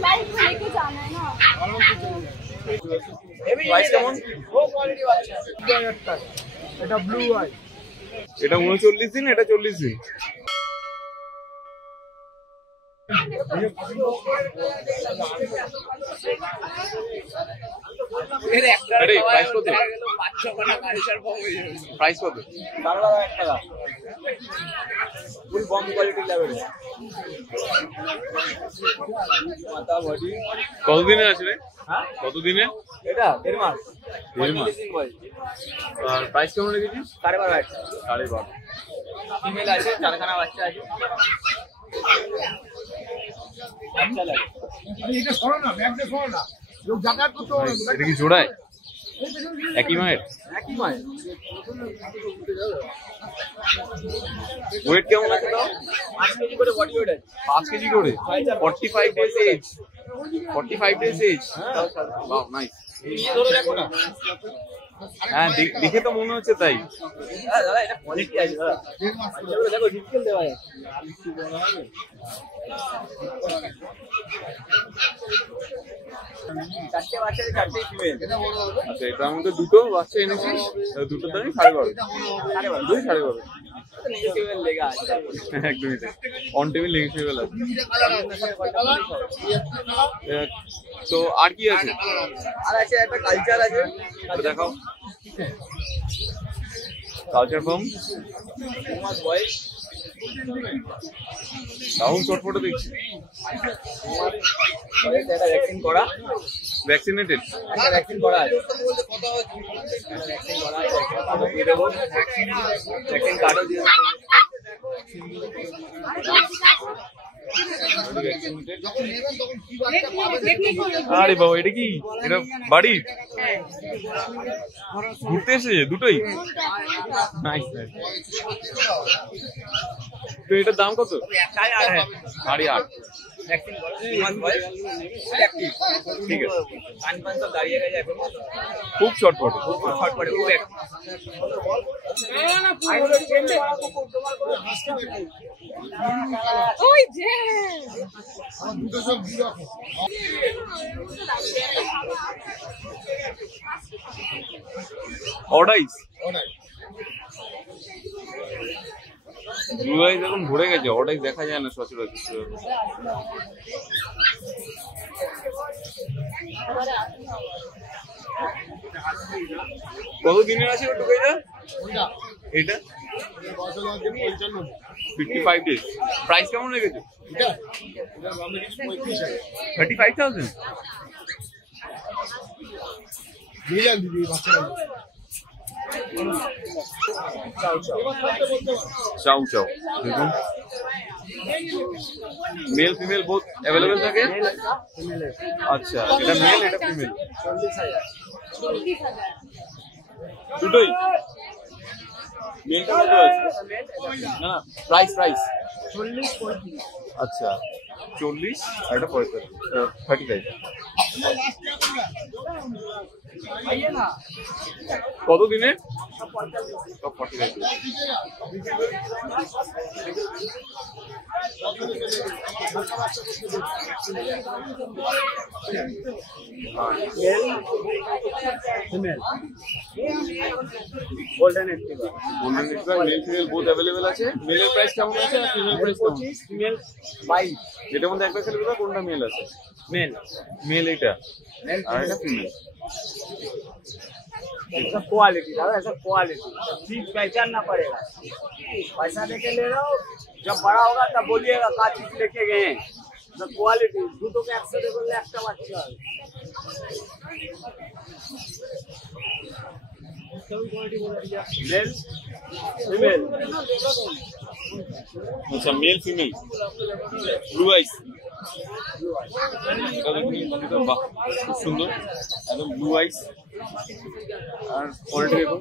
लेके जाना है ना। প্রাইস কেমন? এটা ব্লু আই, এটা 39 দিন, এটা 40 দিন। প্রাইস কত? প্রাইস কত? 12,000 টাকা। ফুল বম কোয়ালিটি লেভেল। মাথা বডি কতদিনে আছে রে? হ্যাঁ কতদিনে? এটা 1.5 মাস। 1.5 মাস। আর প্রাইস কেমন রেখেছিস? 12,500 টাকা। 12,500। ফিমেল আছে, 4খানা বাচ্চা আছে। বাচ্চা লাগে। এটা সরো না, ব্যাগ দিয়ে সরো না। লোক যাতায়াত করতে হবে। এটা কি জোড়ায়? একই মায়ের? একই মায়ের। ওয়েট কেমন আছে তাও? 5 কেজি করে বডি ওয়েট আছে। 5 কেজি করে? 45 days age. 45 days age. Wow, nice. ধরে দেখো না। হ্যাঁ, দেখে তো মনে হচ্ছে তাই। হ্যাঁ দাদা, এটা কোয়ালিটি আছে দাদা। বাচ্চাগুলো দেখো, ডিটেইল দেওয়া আছে। চারটে বাচ্চা আছে, চারটেই ফিমেল। আচ্ছা, এটার মধ্যে দুটো বাচ্চা এনেছিস? দুটোর দামই 12,500। 12,500। নিজে ফিমেল লেগা আছে। একদমই তাই। অন টেবিল নেগোশিয়েবল আছে। তো আর কি আছে? আর আছে একটা কালচার আছে। এটা দেখাও। কালচার ফর্ম 2 মাস বয়স। দারুণ চটপটে দেখছি। এটা ভ্যাকসিন করা। ভ্যাকসিনেটেড? একটা ভ্যাকসিন করা আছে। ভ্যাকসিন করা আছে। কার্ডও দিয়ে দেবো। ভ্যাকসিন কার্ডও দিয়ে দেবো। আরে বাবা, এটা কি? এটা বাড়ি ঘুরতে এসেছে দুটোই? Nice nice. তো এটার দাম কত? 8,500। ভ্যাকসিন করা। 2 মাস বয়স। অ্যাক্টিভ। ঠিক আছে। কান পান সব দাঁড়িয়ে গেছে এখন। খুব চটপটে। খুব ছটপটে, খুব অ্যাক্টিভ। ওই যে দুটো সব দু রকম। অর্ডাইস অনেক। ব্লু আইস এখন ভরে গেছে, অর্ডাইস দেখা যায় না সচরাচর। কত দিনের আছে ওটা কইরা? কোনটা? এটা বছর লাগে 55। 55 ডেজ। প্রাইস কেমন রেখেছো? এটা এটা আমি কিছু 35,000। 35,000। মিলিয়ন দিবি বাচ্চারা। চাও চাও দেখুন, মেল ফিমেল বোথ অ্যাভেলেবেল থাকে। আচ্ছা, এটা মেল, এটা ফিমেল। 40,000। দুটোই মেলটা কত আছে? না না, প্রাইস 40-35। আচ্ছা 40 আর এটা 35। কত দিনে? সব 45। Female golden Activa. Golden retriever mail female both available আছে। মেলের প্রাইস কেমন আছে আর ফিমেল প্রাইস কেমন? 25, ফিমেল 22। এটার মধ্যে একটা ছেলে কোনটা মেল আছে? मेल মেল এটা, मेल আর এটা ফিমেল। ऐसा क्वालिटी दादा, ऐसा क्वालिटी चीज पहचानना पड़ेगा। पैसा लेके ले रहा हो, जब बड़ा होगा तब बोलिएगा का चीज लेके गए हैं। तो क्वालिटी दूधों के एक्सरे बोलले একটা বাচ্চা मेल फीमेल। আচ্ছা, মেল ফিমেল ব্লু আইস। বাহ, খুব সুন্দর, একদম ব্লু আইস। আর কোয়ালিটি দেখুন,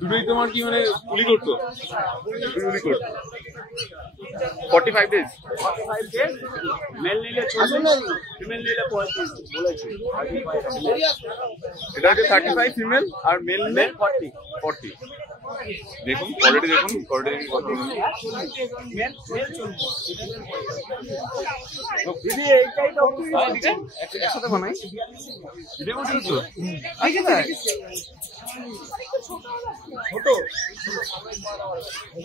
দুটোই তোমার কি মানে পুলি করতো? পুলি করতো। 45 days। 45 डेज मेल नीले 40, फीमेल नीले 35 বলেছি। এটা হচ্ছে 35 ফিমেল আর মেল मेल 40। 40। দেখুন কোয়ালিটি, দেখুন কোয়ালিটি কত। দিদি এইটাই তো একসাথে বানাই ভিডিও করছিস তো? ছোট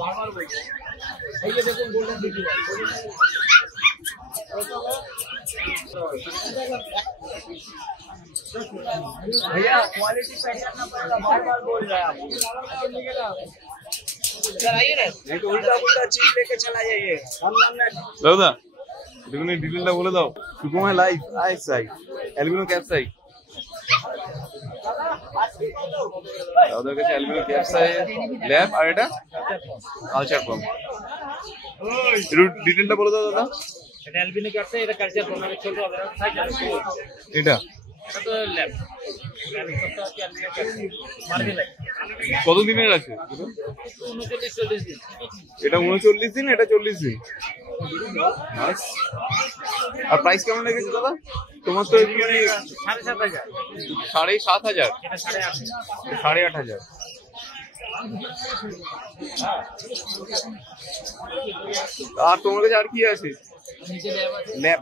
বারবার বলছি এই যে দেখুন গোল্ডেন দিদি भैया क्वालिटी पहचानना पड़ेगा, बार बार बोल रहे हैं आप। सर आइए ना, नहीं तो उल्टा उल्टा चीज लेके चला जाइए। हम দাদা দেখুন এই ডিটেলটা বলে দাও। সুকুমার লাইফ আইসাই অ্যালুমিনিয়াম ক্যাপসাই, ওদের কাছে অ্যালুমিনিয়াম ক্যাপসাই ল্যাব, আর এটা কালচার পাম্প। ডিটেলটা বলে দাও দাদা। এটা অ্যালুমিনিয়াম ক্যাপসাই, এটা কালচার পাম্প, আমি ছোট হবে সাইজ আছে। এটা এটা তো ল্যাব মার্কেট লাইট। কত দিনের আছে? 39-40 দিন। এটা 39 দিন, এটা 40 দিন। নাইস। আর প্রাইস কেমন লেগেছে দাদা তোমার? তো 7,500। 7,500। এটা 8,500। 8,500। আর তোমার কাছে আর কি আছে? নিচে ল্যাব আছে। ল্যাব,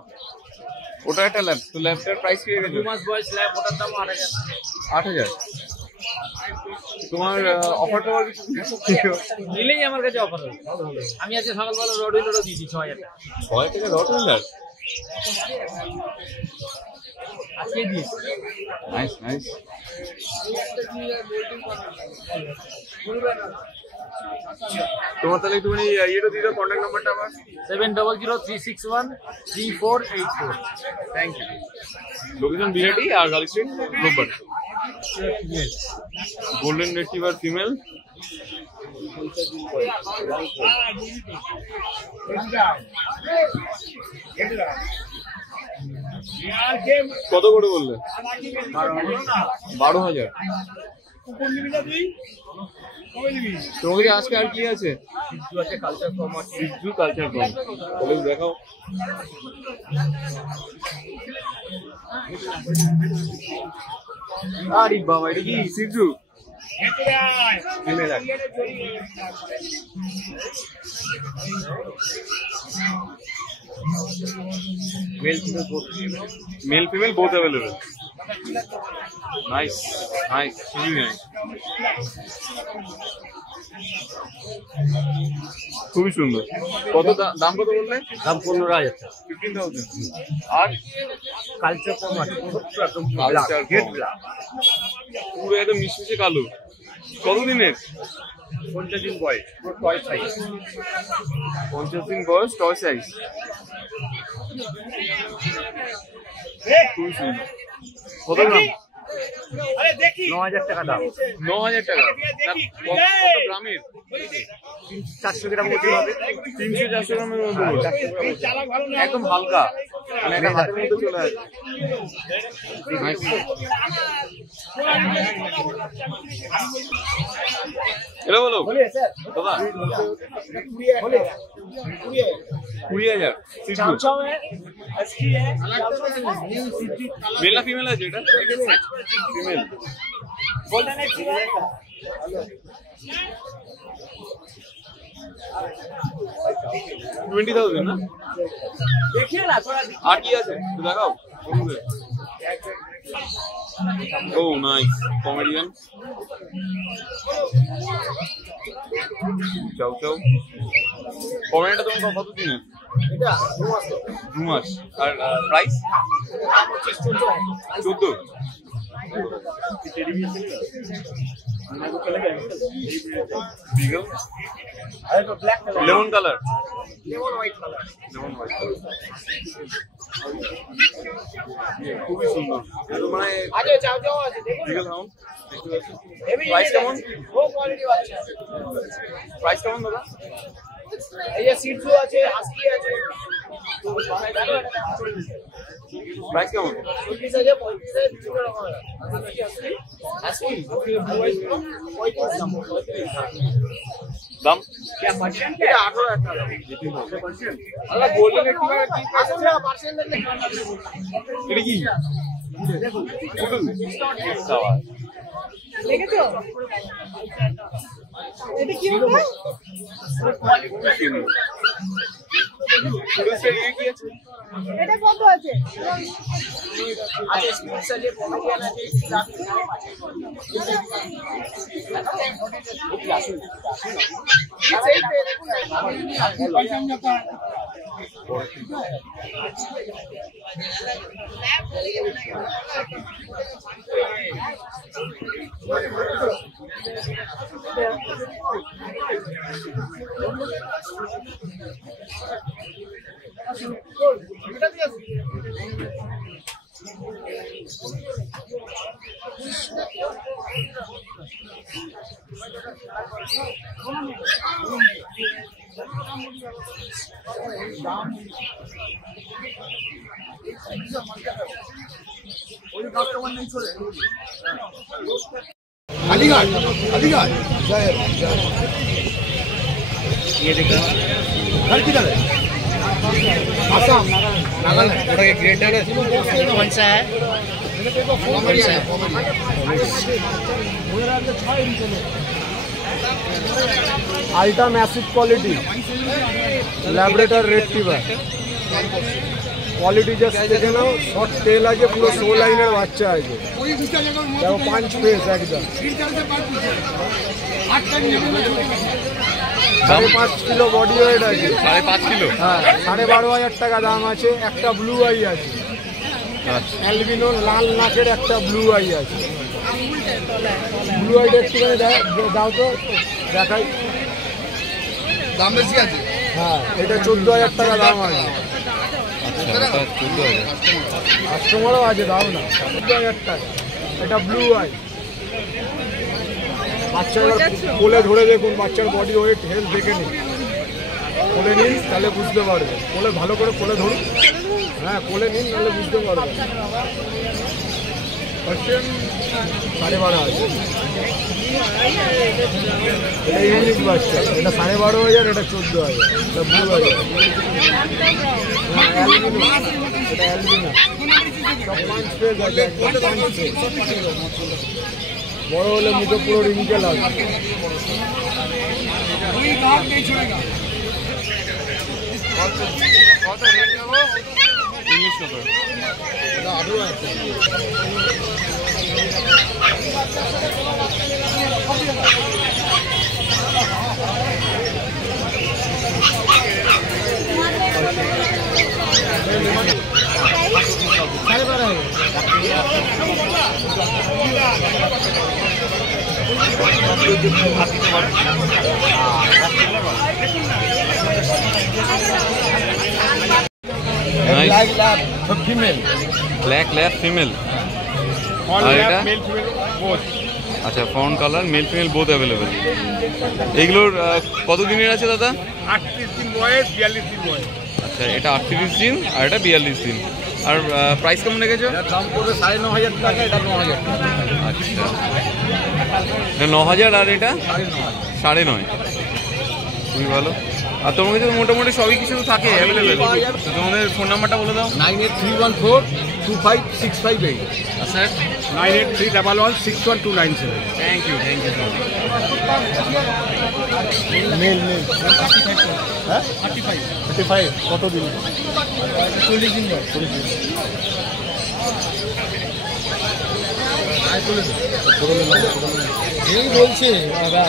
ওটা একটা ল্যাব। তো ল্যাবটার প্রাইস কি রেখেছো? 2 মাস বয়স ল্যাব, ওটার দাম 8,000। 8,000। তোমার অফার টফার কিছু নিলেই আমার কাছে অফার হবে। আমি আজকে সকালবেলা রড হুইলারও দিয়েছি 6,000 টাকা। 6 থেকে 10,000 আজকে দিয়েছি। Nice nice. তোমার তাহলে একটুখানি ইয়েটা দিয়ে দাও, কন্ট্যাক্ট নাম্বারটা আমার। 7003613484। Thank you. লোকেশন বিরাটি আর গার্ল স্ট্রিট রোববার। Golden retriever female. কত করে বললে? 12,000। তোমার কাছে আজকে আর কি আছে? কালচার ফর্ম আছে। সিজু কালচার ফর্ম, বলে দেখাও। আরে বাবা, এটা কি সিজু? ফিমেল আছে। Male female both available. Nice, nice, really nice. খুবই সুন্দর। কত দাম কত বললে? দাম 15,000 টাকা। 15,000। আর কালচার ফর্ম আছে, একদম কালচার গেট ফর্ম। ব্ল্যাক, পুরো একদম মিশমিশে কালো। কত দিনের? 50 দিন বয়স, পুরো টয় সাইজ। 50 দিন বয়স, টয় সাইজ। খুবই সুন্দর। কত গ্রাম? 9,000 টাকা দাম। 9,000 টাকা। কত গ্রামের? 400 গ্রাম ওজন হবে। 300-400 গ্রামের মধ্যে হবে। একদম হালকা, মানে একটা হাতের মধ্যে চলে আসে। Nice. এটা বলো দাদা। 20,000। মেল না ফিমেল আছে এটা? ফিমেল। 20,000 না? देखिए ना थोड़ा। আর কি আছে একটু দেখাও। ও নাইস, কমেডিয়ান। চাও চাও। কমেডিয়ানটা তোমার কত দিনের? এটা 2 মাস। আর প্রাইস? 14। বিগল अरे तो black colour, lemon colour, lemon white colour. Lemon white colour. খুবই সুন্দর। এটা মানে आगे जाओ जाओ आगे देखो বিগল হাউন্ড। हेवी प्राइस केमन? वो क्वालिटी वाला है। প্রাইস কেমন দাদা? ये सीटू আছে, হাস্কি আছে। তো প্রাইস কেমন? 40,000 35,000 কিছু রকম আছে। হাস্কি দাম? क्या पर्सन क्या 18,000 টাকা। আলা গোল্ডেন একটু কি আসলে না পার্সেন্ট দেখলে এটা কি? পুতুল। সাওয়া। দেখেছো? এটা কি হবে? এটা কত আছে? আচ্ছা স্পিড চলিए बहुत ही आना अलीगढ़ अलीगढ़ ये देखो घर किधर है? आसाम नागालैंड। थोड़ा ग्रेटर है। कौन सा है? Ultra massive quality labrador retriever quality just देखे ना शॉर्ट टेल आज पुरो 16 लाइनर বাচ্চা আছে দেখো পাঁচ পেস একদম 5.5 কিলো বডি ওয়েট আছে 5.5 কিলো হ্যাঁ 12,500 টাকা দাম আছে একটা ব্লু আই আছে অ্যালবিনো লাল নাকের একটা ব্লু আই আছে ব্লু আইটা একটুখানি দাও তো দেখাই दाम बेশি আছে। হ্যাঁ এটা 14,000 টাকা দাম আছে আচ্ছা এটা 14,000 কাস্টমারও আছে দাও না 14,000 টাকা এটা ব্লু আই বাচ্চার কোলে ধরে দেখুন বাচ্চার বডি ওয়েট হেলথ দেখে নিন কোলে নিন তাহলে বুঝতে পারবে কোলে ভালো করে কোলে ধরুন হ্যাঁ কোলে নিন তাহলে বুঝতে পারবে 12,500 আছে এটা ইউনিক বাচ্চা এটা 12,500 এটা 14,000 এটা ব্লু আই এটা অ্যালবিনো সব পাঁচ পেজ আছে বড় হলে মুখে পুরো রিঙ্কেল আছে इंग्लिश पेपर এটা 18 আছে। Nice lab female black lab female all আর लैब এটা? मेल फीमेल बोथ আচ্ছা fawn colour male female both available এগুলোর কত দিনের আছে দাদা 38 দিন বয়স 42 দিন বয়স আচ্ছা এটা 38 দিন আর এটা 42 দিন আর প্রাইস কেমন রেখেছো এর দাম পড়বে 9,500 টাকা এটা 9,000 টাকা আচ্ছা এটা 9,000 আর এটা 9,500 খুবই ভালো আর তোমার কাছে মোটামুটি সবই কিছু থাকে অ্যাভেলেবেল তোমাদের ফোন নাম্বারটা বলে দাও 9831425658 sir 9831161297 thank you so much male male হ্যাঁ 35 কত দিন 40 দিন 40 দিন এই বলছে বাবা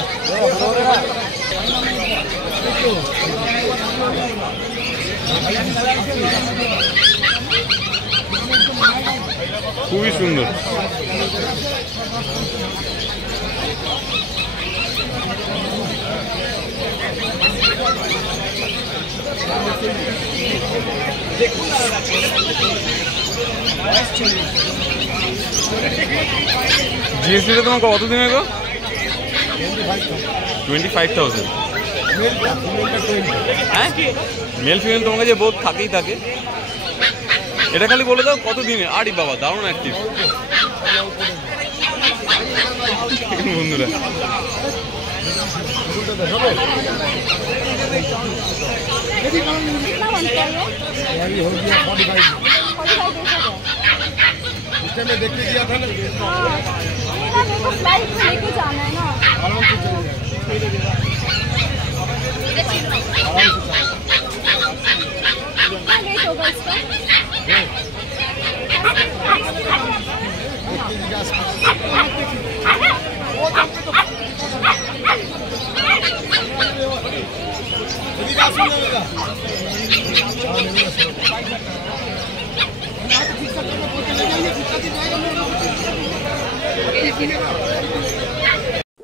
খুবই সুন্দর জিএসটিটা তোমার কত দিনের গো 25,000 হ্যাঁ মেল ফিমেল তোমার কাছে বোধ থাকেই থাকে এটা খালি বলে দাও কত দিনে আরে বাবা দারুণ অ্যাক্টিভ বন্ধুরা कितना बनता है ये? 45 देखने दिया था ना हाँ, मेरा मेरे को फ्लाइट में लेके जाना है ना। आराम से चले जाए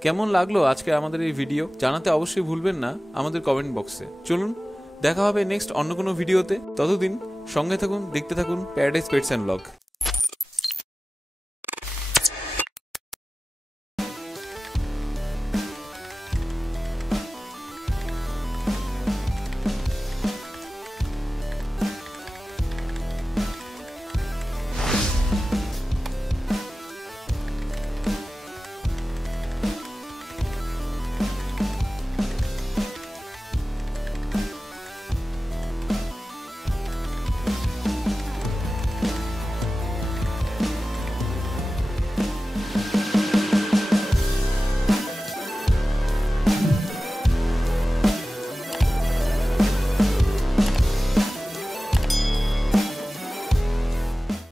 কেমন লাগলো আজকে আমাদের এই ভিডিও জানাতে অবশ্যই ভুলবেন না আমাদের কমেন্ট বক্সে। চলুন দেখা হবে নেক্সট অন্য কোনো ভিডিওতে, ততদিন সঙ্গে থাকুন, দেখতে থাকুন প্যারাডাইস পেটস অ্যান্ড ব্লগ।